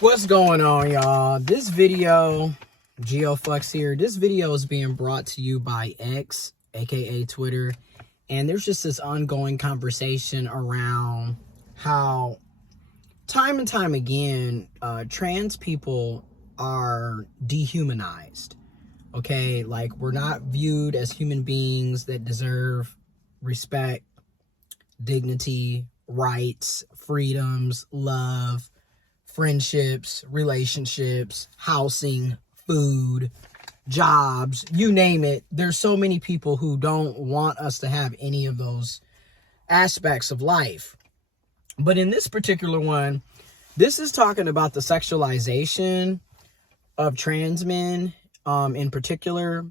What's going on, y'all? This video, GeoFlex here, this video is being brought to you by X, aka Twitter, and there's just this ongoing conversation around how time and time again, trans people are dehumanized. Okay, like we're not viewed as human beings that deserve respect, dignity, rights, freedoms, love, friendships, relationships, housing, food, jobs, you name it. There's so many people who don't want us to have any of those aspects of life. But in this particular one, this is talking about the sexualization of trans men in particular,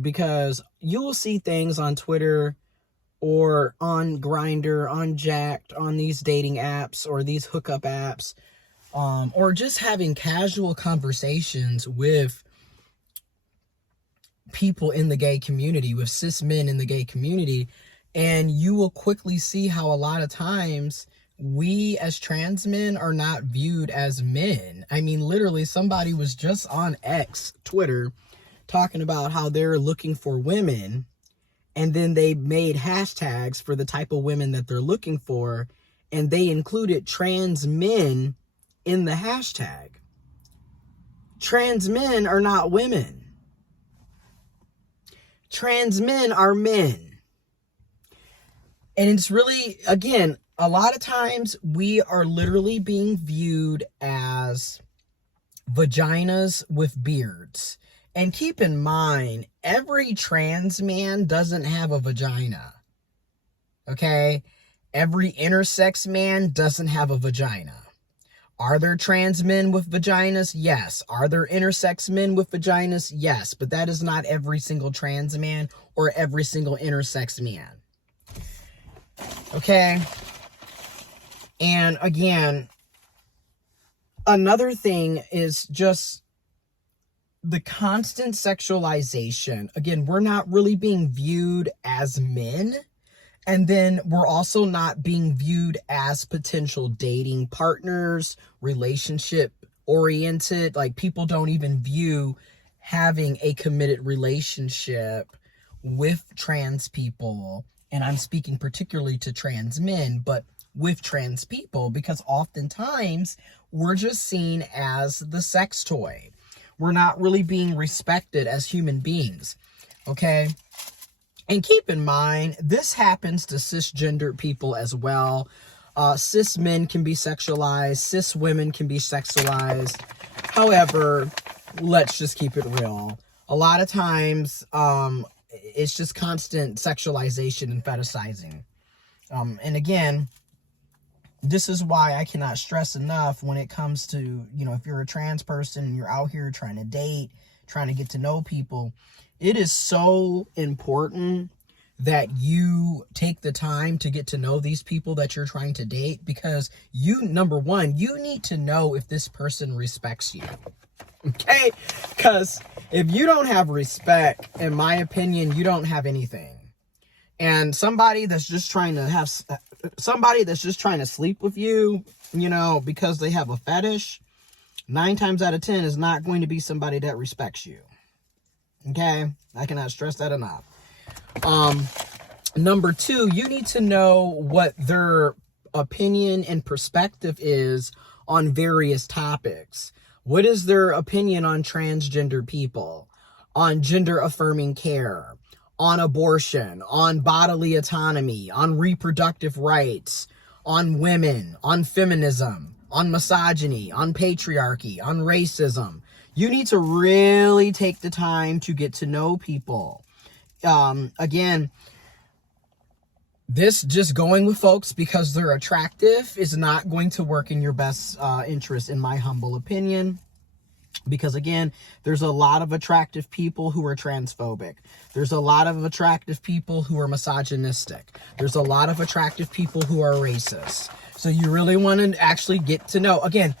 because you will see things on Twitter or on Grindr, on Jacked, on these dating apps or these hookup apps, or just having casual conversations with people in the gay community, with cis men in the gay community, and you will quickly see how a lot of times we as trans men are not viewed as men. I mean, literally, somebody was just on X, Twitter, talking about how they're looking for women, and then they made hashtags for the type of women that they're looking for, and they included trans men in the hashtag. Trans men are not women. Trans men are men. And it's really, again, a lot of times we are literally being viewed as vaginas with beards. And keep in mind, every trans man doesn't have a vagina. Okay? Every intersex man doesn't have a vagina. Are there trans men with vaginas? Yes. Are there intersex men with vaginas? Yes. But that is not every single trans man or every single intersex man. Okay? And again, another thing is just the constant sexualization. Again, we're not really being viewed as men. And then we're also not being viewed as potential dating partners, relationship oriented. Like, people don't even view having a committed relationship with trans people. And I'm speaking particularly to trans men, but with trans people, because oftentimes we're just seen as the sex toy. We're not really being respected as human beings. Okay? And keep in mind, this happens to cisgender people as well. Cis men can be sexualized. Cis women can be sexualized. However, let's just keep it real. A lot of times, it's just constant sexualization and fetishizing. And again, this is why I cannot stress enough when it comes to, you know, if you're a trans person and you're out here trying to date, trying to get to know people, it is so important that you take the time to get to know these people that you're trying to date, because number one, you need to know if this person respects you. Okay? Because if you don't have respect, in my opinion, you don't have anything. And somebody that's just trying to sleep with you, you know, because they have a fetish, 9 times out of 10 is not going to be somebody that respects you. Okay? I cannot stress that enough. Number 2, you need to know what their opinion and perspective is on various topics. What is their opinion on transgender people, on gender affirming care, on abortion, on bodily autonomy, on reproductive rights, on women, on feminism, on misogyny, on patriarchy, on racism? You need to really take the time to get to know people. Again, this just going with folks because they're attractive is not going to work in your best interest, in my humble opinion. Because again, there's a lot of attractive people who are transphobic. There's a lot of attractive people who are misogynistic. There's a lot of attractive people who are racist. So you really want to actually get to know. Again,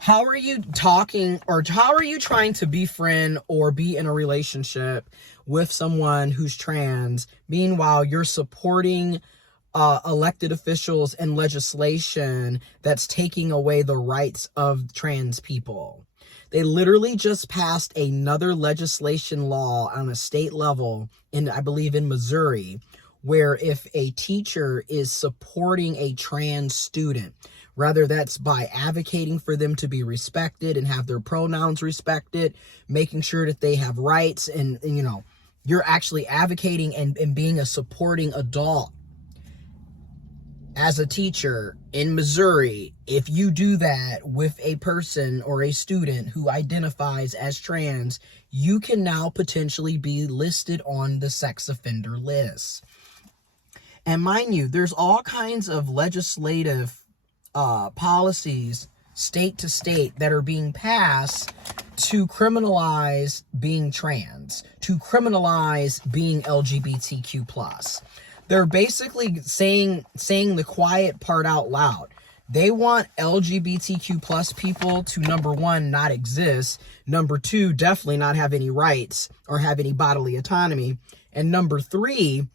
how are you talking, or how are you trying to befriend or be in a relationship with someone who's trans? Meanwhile, you're supporting elected officials and legislation that's taking away the rights of trans people. They literally just passed another legislation law on a state level in, I believe, in Missouri, where if a teacher is supporting a trans student, whether that's by advocating for them to be respected and have their pronouns respected, making sure that they have rights, and you know, you're actually advocating and being a supporting adult as a teacher in Missouri, if you do that with a person or a student who identifies as trans, you can now potentially be listed on the sex offender list. And mind you, there's all kinds of legislative policies, state to state, that are being passed to criminalize being trans, to criminalize being LGBTQ+. They're basically saying the quiet part out loud. They want LGBTQ+ people to, number one, not exist. Number two, definitely not have any rights or have any bodily autonomy. And number three,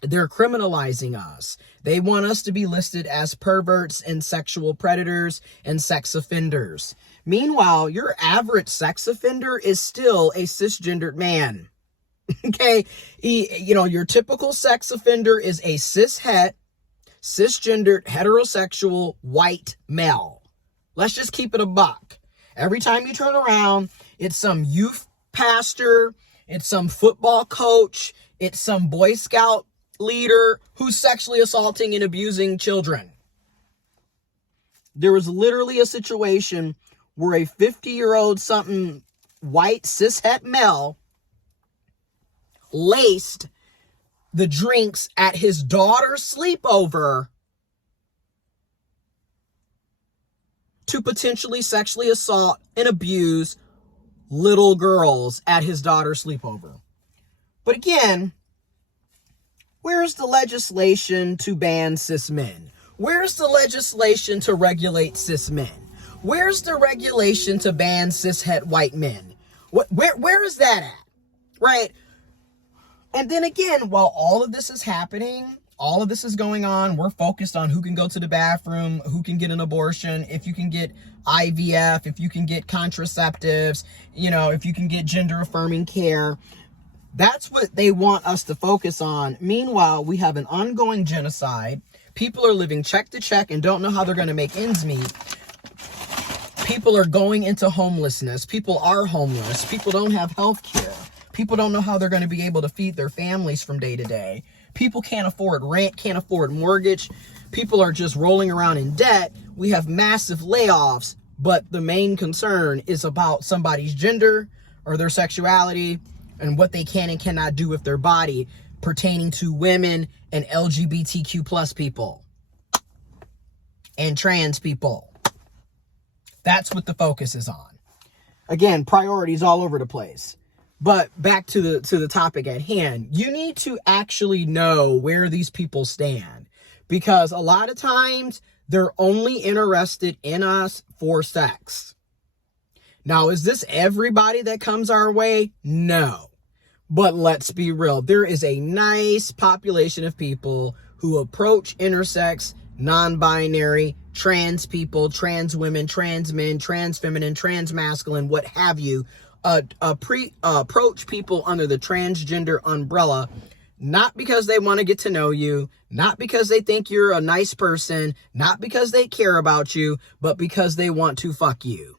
they're criminalizing us. They want us to be listed as perverts and sexual predators and sex offenders. Meanwhile, your average sex offender is still a cisgendered man. Okay, your typical sex offender is a cisgendered, heterosexual, white male. Let's just keep it a buck. Every time you turn around, it's some youth pastor, it's some football coach, it's some Boy Scout leader who's sexually assaulting and abusing children. There was literally a situation where a 50-year-old something white cishet male laced the drinks at his daughter's sleepover to potentially sexually assault and abuse little girls at his daughter's sleepover. But again, where's the legislation to ban cis men? Where's the legislation to regulate cis men? Where's the regulation to ban cishet white men? Where is that at? Right? And then again, while all of this is happening, all of this is going on, we're focused on who can go to the bathroom, who can get an abortion, if you can get IVF, if you can get contraceptives, if you can get gender affirming care. That's what they want us to focus on. Meanwhile, we have an ongoing genocide. People are living check to check and don't know how they're going to make ends meet. People are going into homelessness. People are homeless. People don't have health care. People don't know how they're going to be able to feed their families from day to day. People can't afford rent, can't afford mortgage. People are just rolling around in debt. We have massive layoffs, but the main concern is about somebody's gender or their sexuality and what they can and cannot do with their body pertaining to women and LGBTQ+ people and trans people. That's what the focus is on. Again, priorities all over the place. But back to the topic at hand, you need to actually know where these people stand, because a lot of times they're only interested in us for sex. Now, is this everybody that comes our way? No. But let's be real. There is a nice population of people who approach intersex, non-binary, trans people, trans women, trans men, trans feminine, trans masculine, what have you, approach people under the transgender umbrella, not because they want to get to know you, not because they think you're a nice person, not because they care about you, but because they want to fuck you.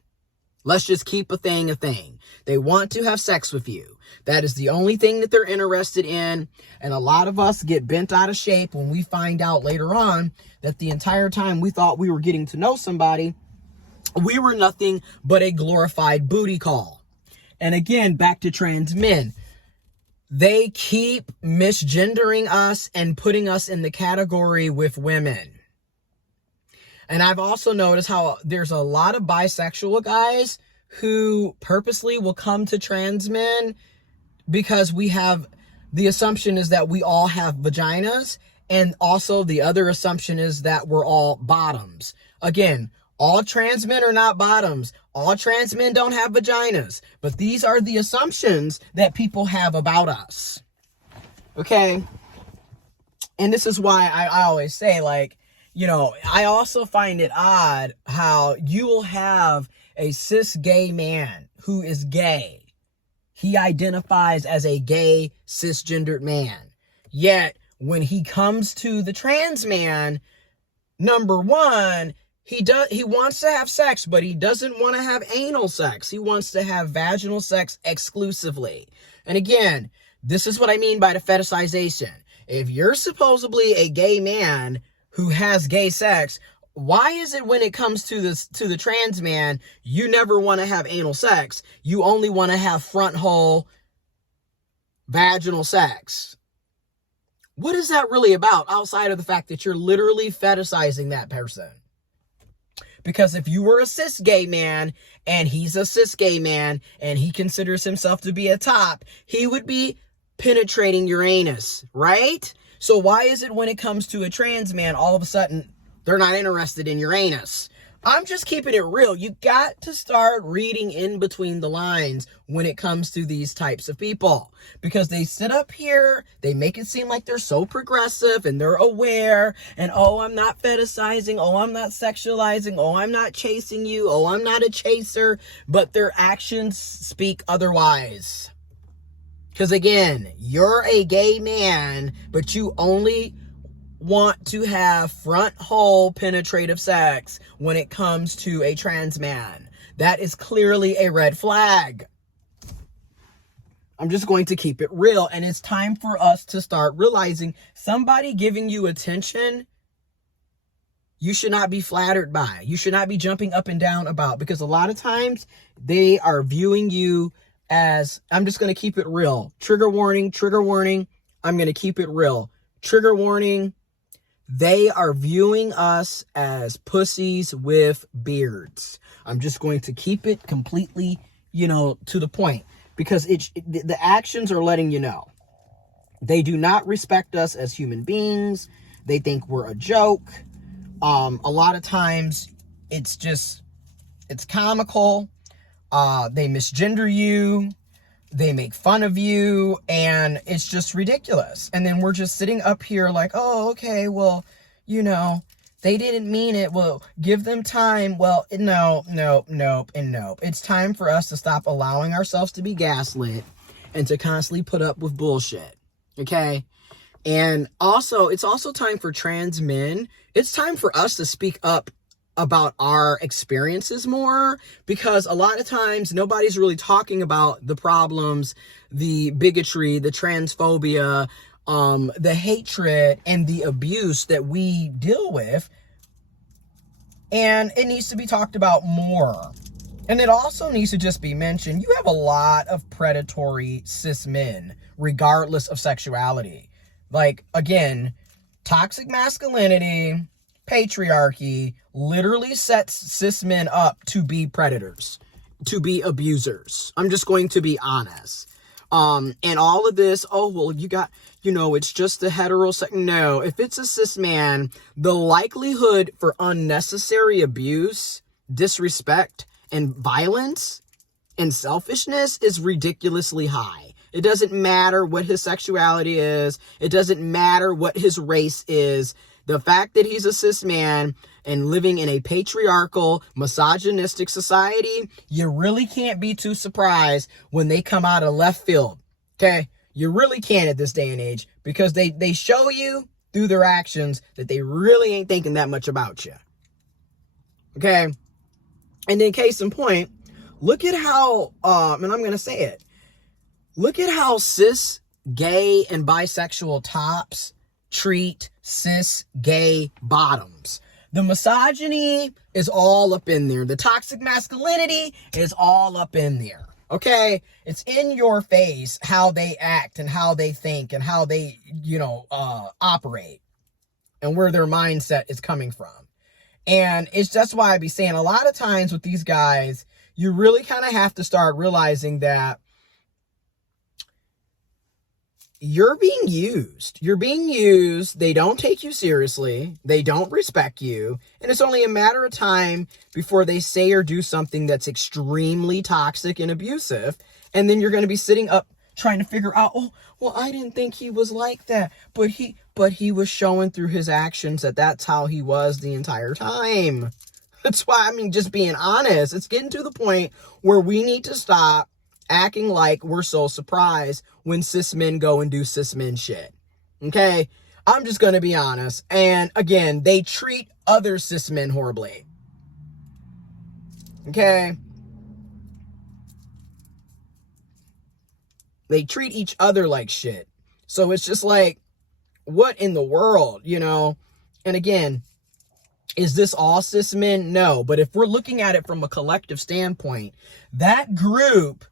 Let's just keep a thing a thing. They want to have sex with you. That is the only thing that they're interested in. And a lot of us get bent out of shape when we find out later on that the entire time we thought we were getting to know somebody, we were nothing but a glorified booty call. And again, back to trans men. They keep misgendering us and putting us in the category with women. And I've also noticed how there's a lot of bisexual guys who purposely will come to trans men because the assumption is that we all have vaginas. And also the other assumption is that we're all bottoms. Again, all trans men are not bottoms. All trans men don't have vaginas. But these are the assumptions that people have about us. Okay? And this is why I always say, like, I also find it odd how you will have a cis gay man who is gay. He identifies as a gay cisgendered man. Yet when he comes to the trans man, number one, he wants to have sex, but he doesn't want to have anal sex. He wants to have vaginal sex exclusively. And again, this is what I mean by the fetishization. If you're supposedly a gay man who has gay sex, why is it when it comes to the trans man, you never want to have anal sex? You only want to have front hole vaginal sex. What is that really about outside of the fact that you're literally fetishizing that person? Because if you were a cis gay man and he's a cis gay man and he considers himself to be a top, he would be penetrating your anus, right? So why is it when it comes to a trans man, all of a sudden they're not interested in your anus? I'm just keeping it real. You got to start reading in between the lines when it comes to these types of people, because they sit up here, they make it seem like they're so progressive and they're aware, and oh, I'm not fetishizing, oh, I'm not sexualizing, oh, I'm not chasing you, oh, I'm not a chaser, but their actions speak otherwise. Because again, you're a gay man, but you only want to have front hole penetrative sex when it comes to a trans man. That is clearly a red flag. I'm just going to keep it real. And it's time for us to start realizing somebody giving you attention, you should not be flattered by. You should not be jumping up and down about, because a lot of times they are viewing you as, I'm just going to keep it real. Trigger warning, trigger warning. I'm going to keep it real. Trigger warning. They are viewing us as pussies with beards. I'm just going to keep it completely, to the point, because the actions are letting you know. They do not respect us as human beings. They think we're a joke. A lot of times it's comical. They misgender you. They make fun of you, and it's just ridiculous. And then we're just sitting up here like, oh, okay, well, they didn't mean it. Well, give them time. Well, no. It's time for us to stop allowing ourselves to be gaslit and to constantly put up with bullshit. Okay? And also, it's also time for trans men. It's time for us to speak up about our experiences more, because a lot of times nobody's really talking about the problems, the bigotry, the transphobia, the hatred, and the abuse that we deal with. And it needs to be talked about more. And it also needs to just be mentioned, you have a lot of predatory cis men, regardless of sexuality. Like, again, toxic masculinity, patriarchy literally sets cis men up to be predators, to be abusers. I'm just going to be honest. And all of this, oh, well, you got, it's just the heterosexual. No, if it's a cis man, the likelihood for unnecessary abuse, disrespect, and violence and selfishness is ridiculously high. It doesn't matter what his sexuality is. It doesn't matter what his race is. The fact that he's a cis man and living in a patriarchal, misogynistic society, you really can't be too surprised when they come out of left field. Okay? You really can't at this day and age, because they show you through their actions that they really ain't thinking that much about you. Okay? And then case in point, look at how, and I'm going to say it, look at how cis, gay, and bisexual tops treat cis gay bottoms. The misogyny is all up in there. The toxic masculinity is all up in there. Okay? It's in your face how they act and how they think and how they, operate and where their mindset is coming from. And it's just why I be saying a lot of times with these guys, you really kind of have to start realizing that you're being used. You're being used. They don't take you seriously. They don't respect you. And it's only a matter of time before they say or do something that's extremely toxic and abusive. And then you're going to be sitting up trying to figure out, oh, well, I didn't think he was like that. But but he was showing through his actions that that's how he was the entire time. That's why, I mean, just being honest, it's getting to the point where we need to stop acting like we're so surprised when cis men go and do cis men shit. Okay? I'm just going to be honest. And again, they treat other cis men horribly. Okay? They treat each other like shit. So it's just like, what in the world, you know? And again, is this all cis men? No. But if we're looking at it from a collective standpoint, that group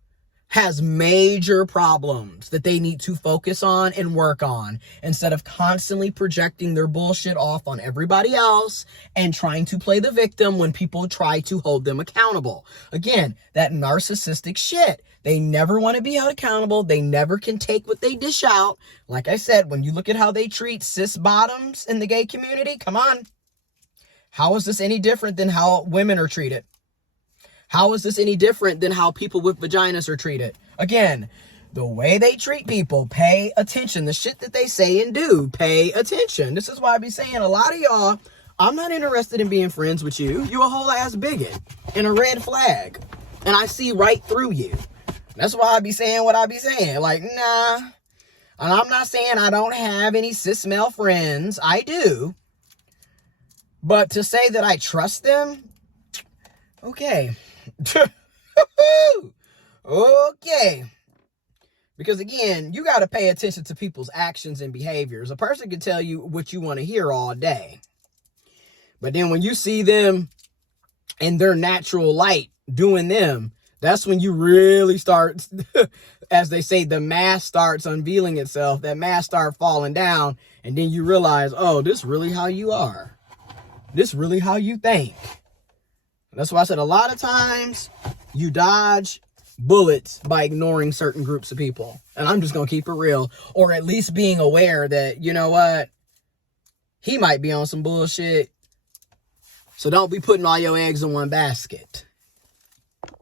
has major problems that they need to focus on and work on instead of constantly projecting their bullshit off on everybody else and trying to play the victim when people try to hold them accountable. Again, that narcissistic shit. They never want to be held accountable. They never can take what they dish out. Like I said, when you look at how they treat cis bottoms in the gay community, come on. How is this any different than how women are treated? How is this any different than how people with vaginas are treated? Again, the way they treat people, pay attention. The shit that they say and do, pay attention. This is why I be saying a lot of y'all, I'm not interested in being friends with you. You a whole ass bigot and a red flag. And I see right through you. That's why I be saying what I be saying. Like, nah. And I'm not saying I don't have any cis male friends. I do. But to say that I trust them, okay. Okay. Because again, you got to pay attention to people's actions and behaviors. A person can tell you what you want to hear all day. But then when you see them in their natural light doing them, that's when you really start, as they say, the mask starts unveiling itself. That mask starts falling down. And then you realize, oh, this really how you are. This really how you think. That's why I said a lot of times you dodge bullets by ignoring certain groups of people. And I'm just going to keep it real. Or at least being aware that, you know what? He might be on some bullshit. So don't be putting all your eggs in one basket.